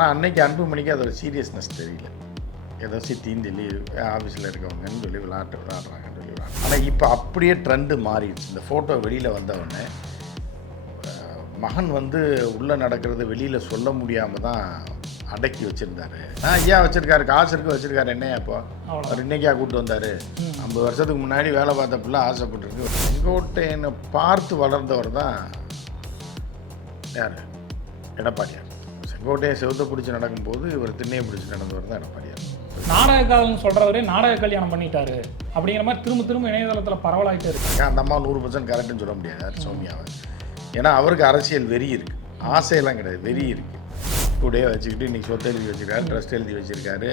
ஆனால் அன்னைக்கு அன்புமணிக்கு அதோட சீரியஸ்னஸ் தெரியல. ஏதோ சித்தின்னு சொல்லி ஆஃபீஸில் இருக்கவங்கன்னு சொல்லி விளாட்டு விளாட்றாங்கன்னு சொல்லி விளாட்றாங்க ஆனால் இப்போ அப்படியே ட்ரெண்டு மாறிடுச்சு. இந்த ஃபோட்டோ வெளியில் வந்தவுடனே மகன் வந்து உள்ளே நடக்கிறது வெளியில் சொல்ல முடியாமல் தான் அடக்கி வச்சுருந்தாரு. ஆ ஐயா வச்சுருக்காரு காசு இருக்கு வச்சுருக்காரு. என்னையா இப்போ? அவர் இன்னைக்கா கூப்பிட்டு வந்தார். ஐம்பது வருஷத்துக்கு முன்னாடி வேலை பார்த்த பிள்ளை ஆசைப்பட்டுருக்கு. செங்கோட்டையனை பார்த்து வளர்ந்தவர் தான் யார்? எடப்பாடியார். செங்கோட்டையன் செவுத்த பிடிச்சி நடக்கும்போது இவர் திண்ணையை பிடிச்சி நடந்தவர் தான் எடப்பாடியார் நாடக காதல்னு சொல்றவரே நாடக கல்யாணம் பண்ணிட்டாரு. அப்படிங்கிற மாதிரி திரும்ப திரும்ப இணையதளத்துல பரவலாயிட்டே இருக்கு. அந்த அம்மா நூறு பர்சன்ட் கரெக்டுன்னு சொல்ல முடியாது சௌமியாவை ஏன்னா அவருக்கு அரசியல் வெறி இருக்கு. ஆசையெல்லாம் கிடையாது வெறி இருக்கு. கூடயே வச்சுக்கிட்டு இன்னைக்கு சொத்து எழுதி வச்சிருக்காரு ட்ரஸ்ட் எழுதி வச்சிருக்காரு.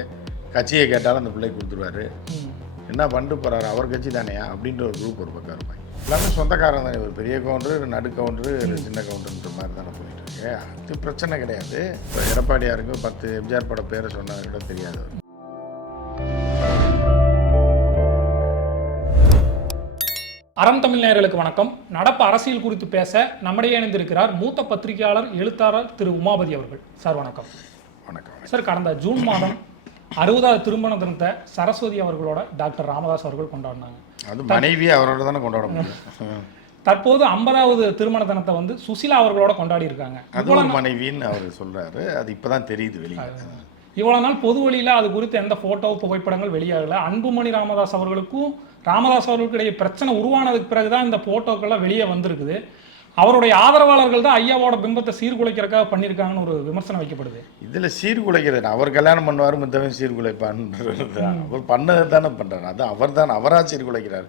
கட்சியை கேட்டாலும் அந்த பிள்ளை கொடுத்துருவாரு. என்ன பண்ணிட்டு போறாரு? அவர் கட்சி தானேயா அப்படின்ற ஒரு குரூப் ஒரு பக்கம் இருப்பாங்க. எல்லாமே சொந்தக்காரன் தானே ஒரு பெரிய கவுண்டரு நடு கவுண்டரு சின்ன கவுண்டர்ன்ற மாதிரி தானே போயிட்டு இருக்கு அது பிரச்சனை கிடையாது. இப்போ எடப்பாடியாருக்கு பத்து எம்ஜிஆர் பட பேரை சொன்னாரு கூட தெரியாது. அறம் தமிழ் நேயர்களுக்கு வணக்கம். நடப்பு அரசியல் குறித்து பேச நம்மிடையே இணைந்திருக்கிறார் மூத்த பத்திரிகையாளர் எழுத்தாளர் திரு உமாபதி அவர்கள். சார் வணக்கம். வணக்கம் சார் கடந்த ஜூன் மாதம் அறுபதாவது திருமண தினத்தை சரஸ்வதி அவர்களோட டாக்டர் ராமதாஸ் அவர்கள் கொண்டாடினாங்க. அது மனைவி அவரோட தானே கொண்டாட தற்போது ஐம்பதாவது திருமண தினத்தை வந்து சுசிலா அவர்களோட கொண்டாடி இருக்காங்க அதுவும் மனைவின்னு அவர் சொல்றாரு. அது இப்பதான் தெரியுது வெளியே இவ்வளவு நாள் பொது வழியில அது குறித்து எந்த போட்டோ புகைப்படங்கள் வெளியாகல. அன்புமணி ராமதாஸ் அவர்களுக்கும் ராமதாஸ் அவர்களுக்கு இடையே பிரச்சனை உருவானதுக்கு பிறகுதான் இந்த போட்டோக்கள்லாம் வெளியே வந்திருக்குது. அவருடைய ஆதரவாளர்கள் தான் ஐயாவோட பிம்பத்தை சீர்குலைக்கிறதுக்காக பண்ணியிருக்காங்கன்னு ஒரு விமர்சனம் வைக்கப்படுது. இதுல சீர்குலைக்கிறது அவர் கல்யாணம் பண்ணுவார் மத்தவன் சீர்குலைப்பான்றது தான். அவர் பண்ணதை தானே பண்றாரு. அது அவர் தான் அவரா சீர்குலைக்கிறார்.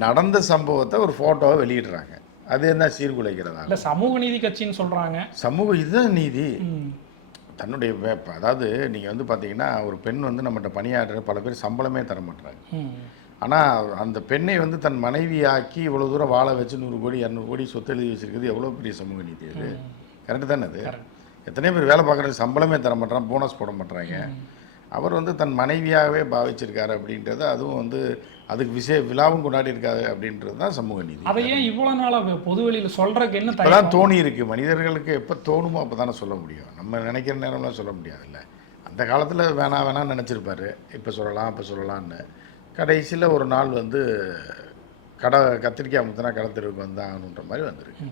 நடந்த சம்பவத்தை ஒரு போட்டோவை வெளியிடுறாங்க. அது என்ன சீர்குலைக்கிறதா? இல்ல சமூக நீதி கட்சின்னு சொல்றாங்க. சமூக இதுதான் நீதி. தன்னுடைய அதாவது நீங்க வந்து பாத்தீங்கன்னா ஒரு பெண் வந்து நம்மகிட்ட பணியாற்றுற பல பேர் சம்பளமே தர மாட்டாங்க ம். ஆனால் அந்த பெண்ணை வந்து தன் மனைவியாக்கி இவ்வளோ தூரம் வாழ வச்சு நூறு கோடி இரநூறு கோடி சொத்து எழுதி வச்சிருக்கிறது எவ்வளோ பெரிய சமூக நீதி அது? கரெக்டு தானே அது? எத்தனை பேர் வேலை பார்க்குறது சம்பளமே தர மாட்டான் போனஸ் போட மாட்டாங்க அவர் வந்து தன் மனைவியாகவே பாவிச்சிருக்காரு அப்படின்றது அதுவும் வந்து அதுக்கு விசே விழாவும் கொண்டாடி இருக்காரு அப்படின்றது தான் சமூக நீதி. அதை ஏன் இவ்வளவு நாளா பொது வெளியில சொல்றதுக்கு என்ன? இப்போதான் தோணி இருக்கு. மனிதர்களுக்கு எப்போ தோணுமோ அப்போ தானே சொல்ல முடியும். நம்ம நினைக்கிற நேரம்லாம் சொல்ல முடியாதுல்ல. அந்த காலத்தில் வேணாம் வேணாம்னு நினச்சிருப்பாரு. இப்போ சொல்லலாம் அப்போ சொல்லலாம்னு. கடைசியில் ஒரு நாள் வந்து கடை கத்திரிக்காய் முத்தினா கடை தெருவுக்கு வந்தாங்கன்ற மாதிரி வந்திருக்கு.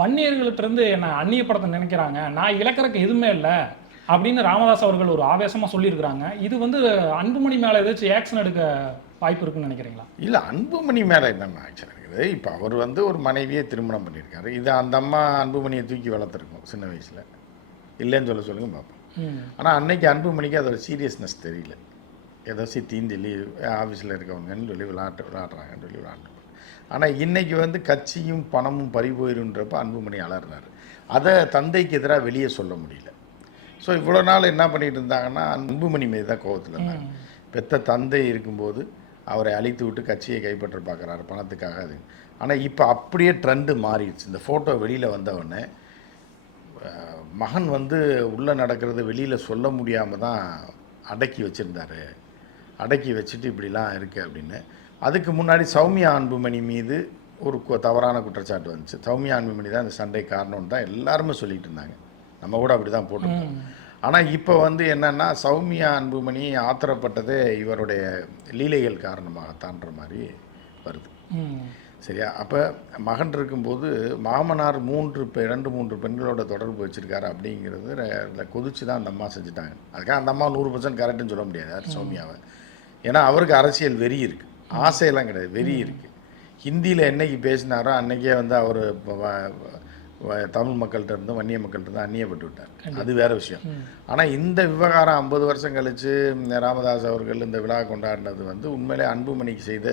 வன்னியர்கள்ட்ட இருந்து என்ன அந்நியப்படுத்த நினைக்கிறாங்க. நான் இழக்கிறதுக்கு எதுவுமே இல்லை அப்படின்னு ராமதாஸ் அவர்கள் ஒரு ஆவேசமா சொல்லியிருக்கிறாங்க. இது வந்து அன்புமணி மேல ஏதாச்சும் ஆக்ஷன் எடுக்க வாய்ப்பு இருக்குன்னு நினைக்கிறீங்களா? இல்லை அன்புமணி மேலே என்னென்ன ஆக்ஷன் இருக்குது? இப்போ அவர் வந்து ஒரு மனைவியை திருமணம் பண்ணியிருக்காரு. இது அந்த அம்மா அன்புமணியை தூக்கி வளர்த்துருக்கோம் சின்ன வயசில். இல்லைன்னு சொல்ல சொல்லுங்க பார்ப்போம். ஆனால் அன்னைக்கு அன்புமணிக்கு அதோட சீரியஸ்னஸ் தெரியல. ஏதோ சித்தின்னு சொல்லி ஆஃபீஸில் இருக்கவங்கன்னு சொல்லி விளாட்டு விளாட்றாங்கன்னு சொல்லி விளாட்டு ஆனால் இன்னைக்கு வந்து கட்சியும் பணமும் பறி போயிருன்றப்ப அன்புமணி அலறாரு அதை தந்தைக்கு எதிராக வெளியே சொல்ல முடியல. ஸோ இவ்வளோ நாள் என்ன பண்ணிட்டு இருந்தாங்கன்னா அன்புமணி மீது தான் கோவத்தில் இருந்தாங்க. பெத்த தந்தை இருக்கும்போது அவரை அழித்து விட்டு கட்சியை கைப்பற்ற பார்க்குறாரு பணத்துக்காக அது. ஆனால் இப்போ அப்படியே ட்ரெண்டு மாறிடுச்சு. இந்த ஃபோட்டோ வெளியில் வந்தவொடனே மகன் வந்து உள்ளே நடக்கிறது வெளியில் சொல்ல முடியாமல் தான் அடக்கி வச்சுருந்தார். அடக்கி வச்சுட்டு இப்படிலாம் இருக்குது அப்படின்னு. அதுக்கு முன்னாடி சௌமியா அன்புமணி மீது ஒரு கு- தவறான குற்றச்சாட்டு வந்துச்சு. சௌமியா அன்புமணி தான் இந்த சண்டை காரணம்னு தான் எல்லாருமே சொல்லிகிட்டு இருந்தாங்க. நம்ம கூட அப்படி தான் போட்டிருந்தோம் ஆனால் இப்போ வந்து என்னன்னா சௌமியா அன்புமணி ஆத்திரப்பட்டதே இவருடைய லீலைகள் காரணமாகத்தான்ற மாதிரி வருது. சரியா? அப்போ மகன் இருக்கும்போது மாமனார் மூன்று பெ- ரெண்டு மூன்று பெண்களோட தொடர்பு வச்சிருக்காரு அப்படிங்கிறது கொதிச்சு தான் அந்த அம்மா செஞ்சுட்டாங்க. அதுக்காக அந்த அம்மா நூறு பர்சன்ட் கரெக்டுன்னு சொல்ல முடியாது சௌமியாவை. ஏன்னா அவருக்கு அரசியல் வெறி இருக்கு. ஆசையெல்லாம் கிடையாது வெறி இருக்கு. ஹிந்தியில் என்னைக்கு பேசினாரோ அன்னைக்கே வந்து அவர் தமிழ் மக்கள்கிட்ட இருந்து வன்னிய மக்கள்கிட்ட இருந்து அந்நியப்பட்டு விட்டார். அது வேற விஷயம். ஆனால் இந்த விவகாரம் ஐம்பது வருஷம் கழிச்சு ராமதாஸ் அவர்கள் இந்த விழா கொண்டாடினது வந்து உண்மையிலே அன்புமணிக்கு செய்த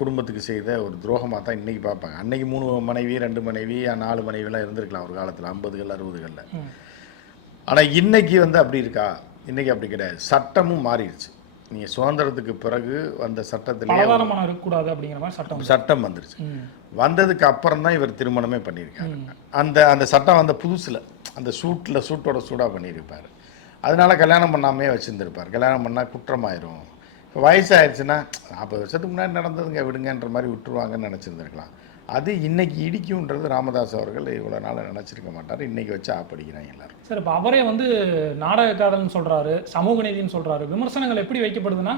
குடும்பத்துக்கு செய்த ஒரு துரோகமாக தான் இன்றைக்கி பார்ப்பாங்க. அன்னைக்கு மூணு மனைவி ரெண்டு மனைவி நாலு மனைவிலாம் இருந்திருக்கலாம் ஒரு காலத்தில் ஐம்பதுகள் அறுபதுகளில். ஆனால் இன்னைக்கு வந்து அப்படி இருக்கா? இன்னைக்கு அப்படி கிடையாது. சட்டமும் மாறிடுச்சு. நீங்கள் சுதந்திரத்துக்கு பிறகு வந்த சட்டத்திலேயே இருக்கக்கூடாது அப்படிங்கிற மாதிரி சட்டம் சட்டம் வந்துருச்சு. வந்ததுக்கு அப்புறம் தான் இவர் திருமணமே பண்ணியிருக்காரு. அந்த அந்த சட்டம் வந்த புதுசில் அந்த சூட்டில் சூட்டோட சூடாக பண்ணியிருப்பார். அதனால கல்யாணம் பண்ணாமே வச்சுருந்துருப்பார். கல்யாணம் பண்ணால் குற்றமாயிரும். வயசாயிருச்சுன்னா நாற்பது வருஷத்துக்கு முன்னாடி நடந்ததுங்க விடுங்கன்ற மாதிரி விட்டுருவாங்கன்னு நினச்சிருந்துருக்கலாம். அது இன்னைக்கு இடிக்கும்ன்றது ராமதாஸ் அவர்கள் இவ்வளோ நாள் நினச்சிருக்க மாட்டார். இன்னைக்கு வச்சு ஆப்படிக்கிறாங்க எல்லாரும். சார் இப்போ அவரே வந்து நாடக காதல்னு சொல்றாரு சமூக நீதினு சொல்றாரு. விமர்சனங்கள் எப்படி வைக்கப்படுதுன்னா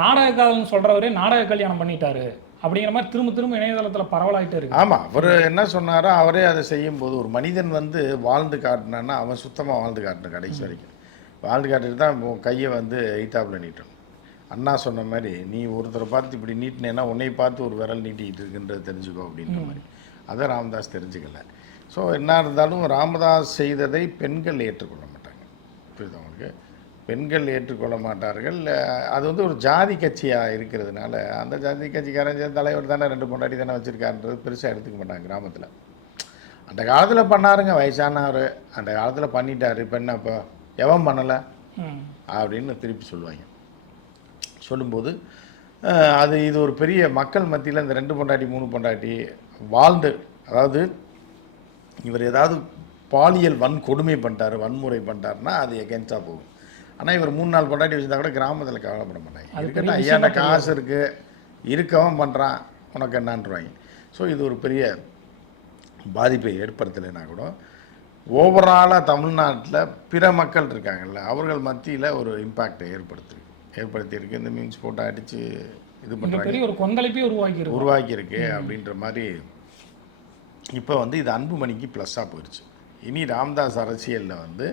நாடக காதல்னு சொல்றவரே நாடக கல்யாணம் பண்ணிட்டாரு அப்படிங்கிற மாதிரி திரும்ப திரும்ப இணையதளத்துல பரவலாயிட்டே இருக்கு. ஆமாம் அவர் என்ன சொன்னாரோ அவரே அதை செய்யும்போது ஒரு மனிதன் வந்து வாழ்ந்து காட்டினான்னா அவன் சுத்தமாக வாழ்ந்து காட்டணும் கடைசி வரைக்கும். வாழ்ந்து காட்டிட்டு தான் கையை வந்து எய்த்தாப்பில் நீட்டணும். அண்ணா சொன்ன மாதிரி நீ ஒருத்தரை பார்த்து இப்படி நீட்டினேன்னா உன்னை பார்த்து ஒரு விரல் நீட்டிக்கிட்டு இருக்குன்றது தெரிஞ்சுக்கோ அப்படின்ற மாதிரி. அதை ராமதாஸ் தெரிஞ்சுக்கல. ஸோ என்ன இருந்தாலும் ராமதாஸ் செய்ததை பெண்கள் ஏற்றுக்கொள்ள மாட்டாங்க. புரியுதா உங்களுக்கு? பெண்கள் ஏற்றுக்கொள்ள மாட்டார்கள். அது வந்து ஒரு ஜாதி கட்சியாக இருக்கிறதுனால அந்த ஜாதி கட்சிக்காரன் தலைவர் தானே ரெண்டு பொண்டாட்டி தானே வச்சுருக்காருன்றது பெருசாக எடுத்துக்க மாட்டாங்க கிராமத்தில். அந்த காலத்தில் பண்ணாருங்க வயசானவர். அந்த காலத்தில் பண்ணிட்டாரு. இப்போ என்ன இப்போ எவன் பண்ணலை. அப்படின்னு திருப்பி சொல்லுவாங்க. சொல்லும்போது அது இது ஒரு பெரிய மக்கள் மத்தியில் இந்த ரெண்டு பொண்டாட்டி மூணு பொண்டாட்டி வாழ்ந்து அதாவது இவர் ஏதாவது பாலியல் வன் கொடுமை பண்ணிட்டாரு வன்முறை பண்ணிட்டாருன்னா அது எகென்ஸ்டாக போகும். ஆனால் இவர் மூணு நாள் பொண்டாட்டி வச்சிருந்தா கூட கிராமத்தில் கவலைப்பட மாட்டாங்க. இருக்கட்டும் ஐயாண்ட காசு இருக்குது இருக்கவன் பண்ணுறான் உனக்கு என்னான்றாங்க ஸோ இது ஒரு பெரிய பாதிப்பை ஏற்படுத்தலைன்னா கூட ஓவராலாக தமிழ்நாட்டில் பிற மக்கள் இருக்காங்கல்ல அவர்கள் மத்தியில் ஒரு இம்பேக்டை ஏற்படுத்திருக்கு. ஏற்படுத்தியிருக்கு. இந்த மீன்ஸ் போட்டு அடித்து இது பண்ணுறாங்க ஒரு கொந்தளிப்பே உருவாக்கி உருவாக்கியிருக்கு அப்படின்ற மாதிரி இப்போ வந்து இது அன்புமணிக்கு ப்ளஸ்ஸாக போயிடுச்சு இனி ராமதாஸ் அரசியலில் வந்து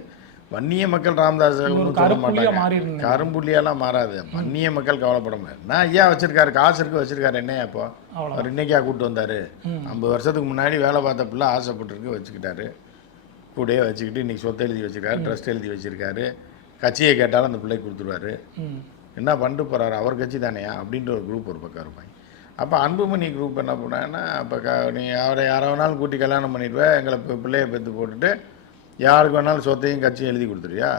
வன்னிய மக்கள் ராமதாஸ் சொல்ல மாட்டாங்க. கரும்புள்ளியெல்லாம் மாறாது. வன்னிய மக்கள் கவலைப்பட முடியாது. நான் ஐயா வச்சிருக்காரு காசு இருக்கு வச்சிருக்காரு. என்னையா இப்போ? அவர் இன்னைக்கா கூட்டு வந்தாரு. ஐம்பது வருஷத்துக்கு முன்னாடி வேலை பார்த்த பிள்ளை ஆசைப்பட்டிருக்கு வச்சுக்கிட்டாரு. கூடயே வச்சுக்கிட்டு இன்னைக்கு சொத்து எழுதி வச்சிருக்காரு ட்ரஸ்ட் எழுதி வச்சிருக்காரு. கட்சியை கேட்டாலும் அந்த பிள்ளைக்கு கொடுத்துருவாரு. என்ன பண்ணிட்டு போகிறாரு அவர் கட்சி தானேயா? அப்படின்ற ஒரு குரூப் ஒரு பக்கம் இருப்பாங்க அப்போ அன்புமணி குரூப் என்ன பண்ணாங்கன்னா அப்போ க நீ அவரை யாரை வேணாலும் கூட்டி கல்யாணம் பண்ணிடுவேன் எங்களை இப்போ பிள்ளைய பெற்று போட்டுட்டு யாருக்கு வேணாலும் சொத்தையும் கட்சியும் எழுதி கொடுத்துருவியா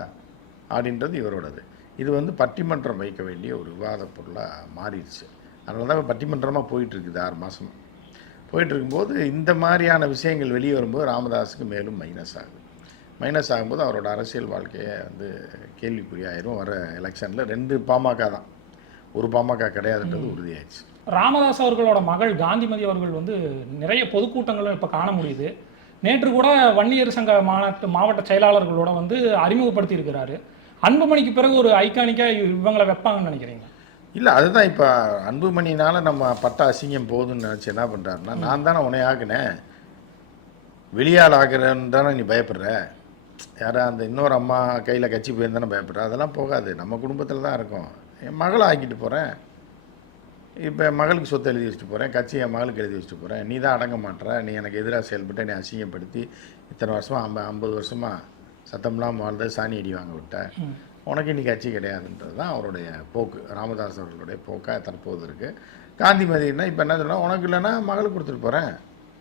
அப்படின்றது இவரோடது. இது வந்து பட்டிமன்றம் வைக்க வேண்டிய ஒரு விவாத பொருளாக மாறிடுச்சு. அதனால தான் இப்ப பட்டிமன்றமாக போயிட்டு இருக்குது ஆறு மாதம் போயிட்டு இருக்கும்போது இந்த மாதிரியான விஷயங்கள் வெளியே வரும்போது ராமதாஸுக்கு மேலும் மைனஸ் ஆகுது. மைனஸ் ஆகும்போது அவரோட அரசியல் வாழ்க்கையை வந்து கேள்விக்குறியாயிரும் வர எலெக்ஷனில் ரெண்டு பாமக தான். ஒரு பாமக கிடையாதுன்றது உறுதியாயிடுச்சு. ராமதாஸ் அவர்களோட மகள் காந்திமதி அவர்கள் வந்து நிறைய பொதுக்கூட்டங்களும் இப்போ காண முடியுது. நேற்று கூட வன்னியர் சங்க மாநாட்டு மாவட்ட செயலாளர்களோட வந்து அறிமுகப்படுத்தி இருக்கிறாரு அன்புமணிக்கு பிறகு ஒரு ஐகானிக்கா இவங்களை வைப்பாங்கன்னு நினைக்கிறீங்க? இல்லை அதுதான் இப்போ அன்புமணினால நம்ம பட்ட அசிங்கம் போகுதுன்னு நினச்சி என்ன பண்ணுறாருன்னா நான் தானே உன்னை ஆக்குனேன் வெளியாள் ஆக்குறேன்னு தானே நீ பயப்படுற. யாரா அந்த இன்னொரு அம்மா கையில் கட்சி போயிருந்தானே பயப்படுற. அதெல்லாம் போகாது. நம்ம குடும்பத்தில் தான் இருக்கும். என் மகளை ஆக்கிட்டு போகிறேன் இப்போ என் மகளுக்கு சொத்து எழுதி வச்சுட்டு போகிறேன் கட்சி என் மகளுக்கு எழுதி வச்சுட்டு போகிறேன் நீ தான் அடங்க மாட்ற. நீ எனக்கு எதிராக செயல்பட்ட நீ அசிங்கப்படுத்தி இத்தனை வருஷமாக ஐம்ப ஐம்பது வருஷமாக சத்தம்லாம் வாழ்ந்த சாணி அடி வாங்க விட்ட. உனக்கு இன்னைக்கு கட்சி கிடையாதுன்றது தான் அவருடைய போக்கு. ராமதாஸ் அவர்களுடைய போக்காக தற்போது இருக்குது காந்திமதினா இப்போ என்ன சொன்னால் உனக்கு இல்லைன்னா மகளுக்கு கொடுத்துட்டு போகிறேன்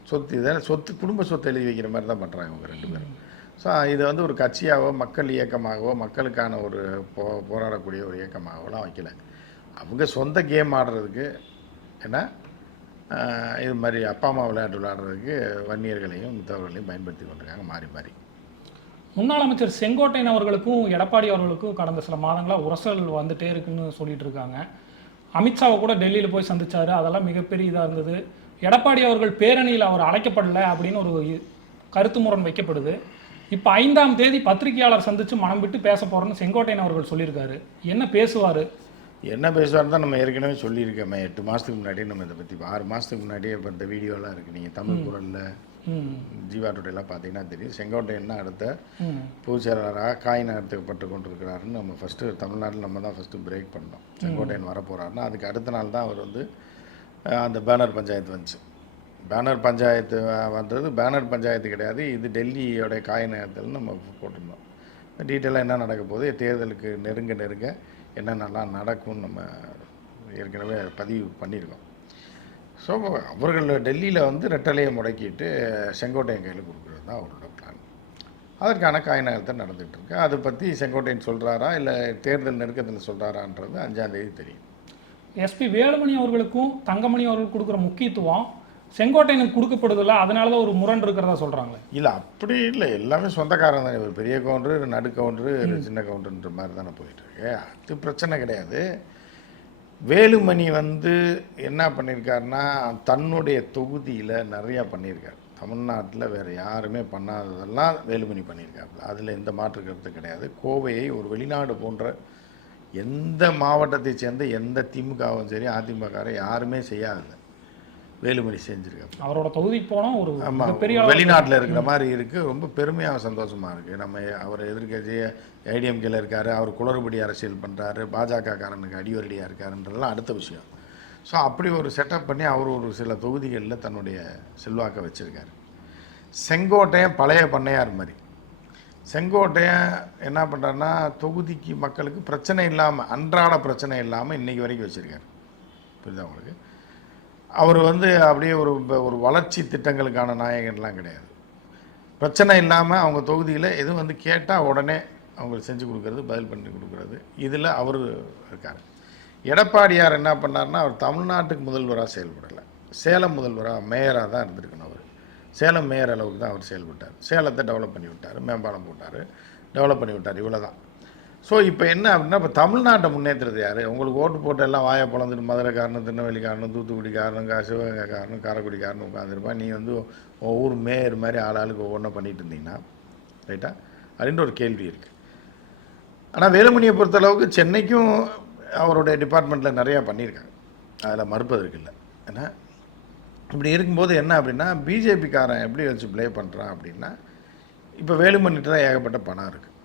சொத்து இதை சொத்து குடும்ப சொத்து எழுதி வைக்கிற மாதிரி தான் பண்ணுறாங்க இவங்க ரெண்டு பேரும். ஸோ இது வந்து ஒரு கட்சியாகவோ மக்கள் இயக்கமாகவோ மக்களுக்கான ஒரு போ போராடக்கூடிய ஒரு இயக்கமாகவோலாம் வைக்கல. அவங்க சொந்த கேம் ஆடுறதுக்கு ஏன்னா இது மாதிரி அப்பா அம்மா விளையாட்டு விளையாடுறதுக்கு வன்னியர்களையும் மித்தவர்களையும் பயன்படுத்தி கொண்டிருக்காங்க மாறி மாறி. முன்னாள் அமைச்சர் செங்கோட்டையன் அவர்களுக்கும் எடப்பாடி அவர்களுக்கும் கடந்த சில மாதங்களாக உரசல் வந்துட்டே இருக்குன்னு சொல்லிட்டு இருக்காங்க. அமித்ஷாவை கூட டெல்லியில் போய் சந்தித்தார் அதெல்லாம் மிகப்பெரிய இதாக இருந்தது. எடப்பாடி அவர்கள் பேரணியில் அவர் அழைக்கப்படலை அப்படின்னு ஒரு கருத்து முரண் வைக்கப்படுது. இப்போ ஐந்தாம் தேதி பத்திரிகையாளர் சந்திச்சு மனம் விட்டு பேச போறேன்னு செங்கோட்டையன் அவர்கள் சொல்லியிருக்காரு. என்ன பேசுவார்? என்ன பேசுவார் தான் நம்ம ஏற்கனவே சொல்லியிருக்கோமே. எட்டு மாதத்துக்கு முன்னாடியே நம்ம இதை பற்றி ஆறு மாதத்துக்கு முன்னாடியே இப்போ இந்த வீடியோலாம் இருக்குது நீங்கள் தமிழ் குரலில் ம். ஜீவா டுடேலாம் பார்த்தீங்கன்னா தெரியும். செங்கோட்டையன் தான் அடுத்த ம். பொதுச் செயலாளராக காய் நகர்த்தப்பட்டு கொண்டிருக்கிறாருன்னு நம்ம ஃபஸ்ட்டு தமிழ்நாட்டில் நம்ம தான் ஃபஸ்ட்டு பிரேக் பண்ணோம். செங்கோட்டையன் வரப்போகிறாருன்னா அதுக்கு அடுத்த நாள் தான் அவர் வந்து அந்த பேனர் பஞ்சாயத்து வந்துச்சு. பேனர் பஞ்சாயத்து வந்தது. பேனர் பஞ்சாயத்து கிடையாது. இது டெல்லியோட காய நகரத்தில் நம்ம போட்டிருந்தோம். டீட்டெயிலாக என்ன நடக்க போகுது? தேர்தலுக்கு நெருங்க நெருங்க என்னென்னலாம் நடக்கும்னு நம்ம ஏற்கனவே பதிவு பண்ணியிருக்கோம். ஸோ அவர்கள் டெல்லியில் வந்து ரெட்டலையை முடக்கிட்டு செங்கோட்டையன் கையில் கொடுக்குறது தான் அவரோட பிளான் அதற்கான காய்நகரத்தை நடந்துகிட்டு இருக்கு அதை பற்றி செங்கோட்டையன் சொல்கிறாரா இல்லை தேர்தல் நெருக்கத்தில் சொல்கிறாரான்றது அஞ்சாந்தேதி தெரியும். எஸ்பி வேலுமணி அவர்களுக்கும் தங்கமணி அவர்களுக்கு கொடுக்குற முக்கியத்துவம் செங்கோட்டையனுக்கு கொடுக்கப்படுதில்ல அதனால தான் ஒரு முரண் இருக்கிறதா சொல்றாங்களே. இல்லை அப்படி இல்லை. எல்லாமே சொந்தக்காரன் தானே. ஒரு பெரிய கவுண்டரு நடு கவுண்டரு சின்ன கவுண்டருன்ற மாதிரி தானே போயிட்டுருக்கு. அது பிரச்சனை கிடையாது. வேலுமணி வந்து என்ன பண்ணியிருக்காருன்னா தன்னுடைய தொகுதியில் நிறையா பண்ணியிருக்காரு தமிழ்நாட்டில் வேறு யாருமே பண்ணாததெல்லாம் வேலுமணி பண்ணியிருக்காப்புல அதில் எந்த மாற்று கருத்து கிடையாது. கோவையை ஒரு வெளிநாடு போன்ற எந்த மாவட்டத்தை சேர்ந்த எந்த திமுகவும் சரி அதிமுக யாருமே செய்யாதது வேலுமணி செஞ்சுருக்காரு அவரோட தொகுதிக்கு போனோம் ஒரு ஆமாம் மிகப்பெரிய வெளிநாட்டில் இருக்கிற மாதிரி இருக்குது ரொம்ப பெருமையாக சந்தோஷமாக இருக்குது நம்ம அவர் எதிர்க்கட்சி ஐடிஎம்கேல இருக்கார் அவர் குளறுபடி அரசியல் பண்ணுறாரு பாஜக காரனுக்கு அடிவரடியாக இருக்காருன்றதெல்லாம் அடுத்த விஷயம். ஸோ அப்படி ஒரு செட்டப் பண்ணி அவர் ஒரு சில தொகுதிகளில் தன்னுடைய செல்வாக்கை வச்சுருக்காரு. செங்கோட்டையன் பழைய பண்ணையார் மாதிரி. செங்கோட்டையன் என்ன பண்ணுறாருன்னா தொகுதிக்கு மக்களுக்கு பிரச்சனை இல்லாமல் அன்றாட பிரச்சனை இல்லாமல் இன்றைக்கி வரைக்கும் வச்சுருக்காரு. புரியுதா உங்களுக்கு? அவர் வந்து அப்படியே ஒரு ஒரு வளர்ச்சி திட்டங்களுக்கான நாயகன்லாம் கிடையாது. பிரச்சனை இல்லாமல் அவங்க தொகுதியில் எதுவும் வந்து கேட்டால் உடனே அவங்களுக்கு செஞ்சு கொடுக்கறது பதில் பண்ணி கொடுக்கறது இதில் அவர் இருக்கார். எடப்பாடியார் என்ன பண்ணார்னா அவர் தமிழ்நாட்டுக்கு முதல்வராக செயல்படலை. சேலம் முதல்வராக மேயராக தான் இருந்திருக்கணும் அவர். சேலம் மேயர் அளவுக்கு தான் அவர் செயல்பட்டார். சேலத்தை டெவலப் பண்ணி விட்டார் மேம்பாலம் போட்டார் டெவலப் பண்ணி விட்டார் இவ்வளோ தான் ஸோ இப்போ என்ன அப்படின்னா இப்போ தமிழ்நாட்டை முன்னேற்றுறது யார்? உங்களுக்கு ஓட்டு போட்டு எல்லாம் வாயை பழந்துட்டு மதுரை காரணம் திருநெல்வேலி காரணம் தூத்துக்குடி காரணம் சிவகங்கை காரணம் காரைக்குடி காரணம் உட்காந்துருப்பான் நீ வந்து ஒவ்வொரு ஊர் மேயர் மாதிரி ஆள் ஆளுக்கு ஒவ்வொன்றும் பண்ணிட்டு இருந்தீங்கன்னா ரைட்டா அப்படின்ற ஒரு கேள்வி இருக்குது ஆனால் வேலுமணியை பொறுத்தளவுக்கு சென்னைக்கும் அவருடைய டிபார்ட்மெண்ட்டில் நிறையா பண்ணியிருக்காங்க. அதில் மறுப்பதற்கு இல்லை. ஏன்னா இப்படி இருக்கும்போது என்ன அப்படின்னா பிஜேபிக்காரன் எப்படி வச்சு ப்ளே பண்ணுறான் அப்படின்னா இப்போ வேலுமணிட்டு தான் ஏகப்பட்ட பணம் இருக்குது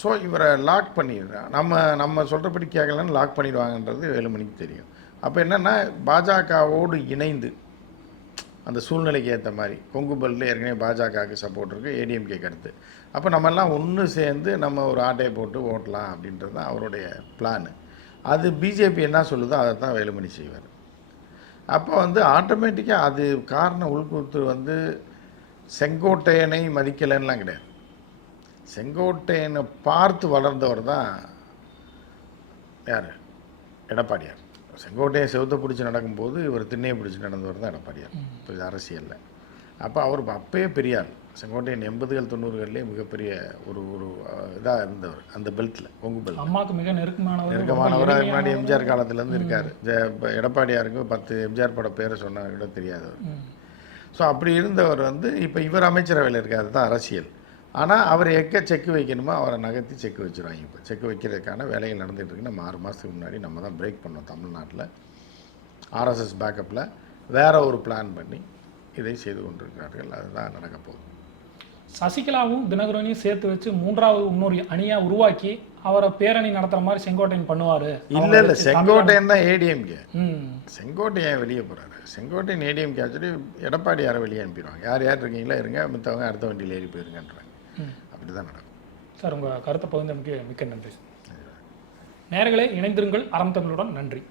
ஸோ இவரை லாக் பண்ணிடுறான் நம்ம நம்ம சொல்கிறபடி கேட்கலன்னு லாக் பண்ணிடுவாங்கன்றது வேலுமணிக்கு தெரியும். அப்போ என்னென்னா பாஜகவோடு இணைந்து அந்த சூழ்நிலைக்கு ஏற்ற மாதிரி கொங்கு பெல்ட்டில் ஏற்கனவே பாஜகவுக்கு சப்போர்ட் இருக்குது ஏடிஎம்கேக்கு அடுத்து. அப்போ நம்மெல்லாம் ஒன்று சேர்ந்து நம்ம ஒரு ஆட்டையை போட்டு ஓட்டலாம் அப்படின்றது தான் அவருடைய பிளான் அது பிஜேபி என்ன சொல்லுதோ அதை தான் வேலுமணி செய்வார். அப்போ வந்து ஆட்டோமேட்டிக்காக அது காரணம் உள்கூத்து வந்து செங்கோட்டையனை மதிக்கலைன்னெலாம் கிடையாது. செங்கோட்டையனை பார்த்து வளர்ந்தவர் தான் யார்? எடப்பாடியார். செங்கோட்டையன் செவுத்த பிடிச்சி நடக்கும்போது இவர் திண்ணையை பிடிச்சி நடந்தவர் தான் எடப்பாடியார். இப்போ இது அரசியலில். அப்போ அவர் அப்பயே பெரியார். செங்கோட்டையன் எண்பதுகள் தொண்ணூறுகள்லேயே மிகப்பெரிய ஒரு ஒரு இதாக இருந்தவர் அந்த பெல்ட்டில் கொங்கு பெல்ட் அம்மாவுக்கு மிக நெருக்கமானவர். நெருக்கமானவர் அதுக்கு முன்னாடி. எம்ஜிஆர் காலத்துலேருந்து இருக்கார். எடப்பாடியாருக்கு பத்து எம்ஜிஆர் பட பேரை சொன்னா கூட தெரியாதவர். ஸோ அப்படி இருந்தவர் வந்து இப்போ இவர் அமைச்சரவையில் இருக்காது தான் அரசியல். ஆனால் அவர் எக்க செக்கு வைக்கணுமோ அவரை நகர்த்தி செக்கு வச்சுருவாங்க இப்போ. செக்கு வைக்கிறதுக்கான வேலைகள் நடந்துகிட்டு இருக்கு. நம்ம ஆறு மாதத்துக்கு முன்னாடி நம்ம தான் பிரேக் பண்ணோம் தமிழ்நாட்டில். ஆர்எஸ்எஸ் பேக்கப்பில் வேற ஒரு பிளான் பண்ணி இதை செய்து கொண்டிருக்கிறார்கள். அதுதான் நடக்க போகுது. சசிகலாவும் தினகரனையும் சேர்த்து வச்சு மூன்றாவது இன்னொரு அணியா உருவாக்கி அவரை பேரணி நடத்துற மாதிரி செங்கோட்டையன் பண்ணுவாரு. இல்லை இல்லை. செங்கோட்டையன் தான் ஏடிஎம்கே செங்கோட்டையன் வெளியே போகிறாரு செங்கோட்டையன் ஏடிஎம்கே ஆக்சுவலி எடப்பாடி யாரை வெளியே அனுப்பிடுவாங்க? யார் யார் இருக்கீங்களா? இருங்க மித்தவங்க அடுத்த வண்டியில் ஏறி போயிருங்கன்றாங்க. அப்படி தான் நடக்கும். சார் உங்கள் கருத்தை பகிர்ந்தமைக்கு மிக்க நன்றி. நேர்களை இணைந்திருங்கள். அறம் தமிழுடன் நன்றி.